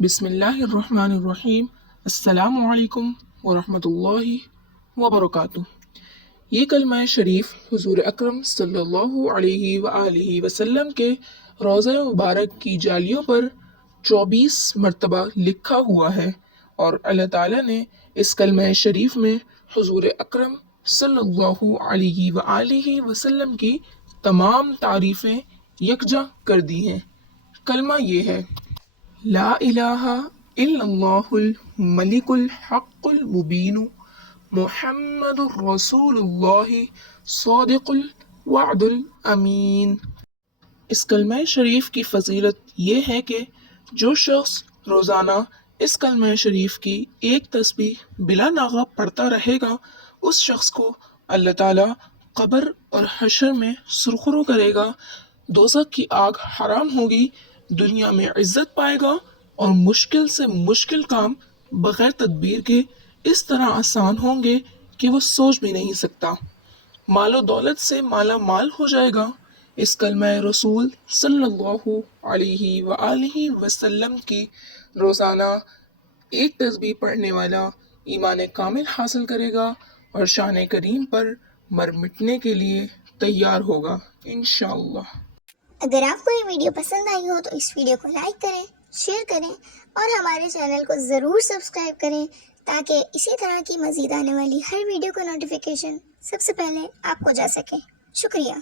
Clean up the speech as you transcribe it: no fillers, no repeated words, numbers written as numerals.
बिस्मिल्लाहिर्रहमानिर्रहीम। अस्सलामु अलैकुम वरहमतुल्लाहि वबरकातुह। ये कलमा शरीफ हुजूर अकरम सल्लल्लाहु अलैहि वआलिहि वसल्लम के रोज़ा मुबारक की जालियों पर 24 मरतबा लिखा हुआ है और अल्लाह ताला ने इस कलमा शरीफ में हुजूर अकरम सल्लल्लाहु अलैहि वआलिहि वसल्लम की तमाम तारीफ़ें यकजा कर दी हैं। कलमा ये है, ला इलाहा इल्लल्लाहुल मलिकुल हक़्क़ुल मुबीन मुहम्मदुर रसूलुल्लाहि सादिकुल वअदुल अमीन। इस कलमा शरीफ की फ़जीलत ये है कि जो शख्स रोज़ाना इस कलमा शरीफ की एक तस्बीह बिला नागा पढ़ता रहेगा, उस शख्स को अल्लाह ताला कब्र और हशर में सुरखरू करेगा, दोज़ख की आग हराम होगी, दुनिया में इज्जत पाएगा और मुश्किल से मुश्किल काम बग़ैर तदबीर के इस तरह आसान होंगे कि वो सोच भी नहीं सकता। मालो दौलत से माला माल हो जाएगा। इस कलमा रसूल सल्लल्लाहु अलैहि वआलिहि वसल्लम की रोज़ाना एक तस्बीह पढ़ने वाला ईमान कामिल हासिल करेगा और शान करीम पर मर मिटने के लिए तैयार होगा इंशाअल्लाह। अगर आपको ये वीडियो पसंद आई हो तो इस वीडियो को लाइक करें, शेयर करें और हमारे चैनल को ज़रूर सब्सक्राइब करें ताकि इसी तरह की मज़ीद आने वाली हर वीडियो का नोटिफिकेशन सबसे पहले आपको जा सके। शुक्रिया।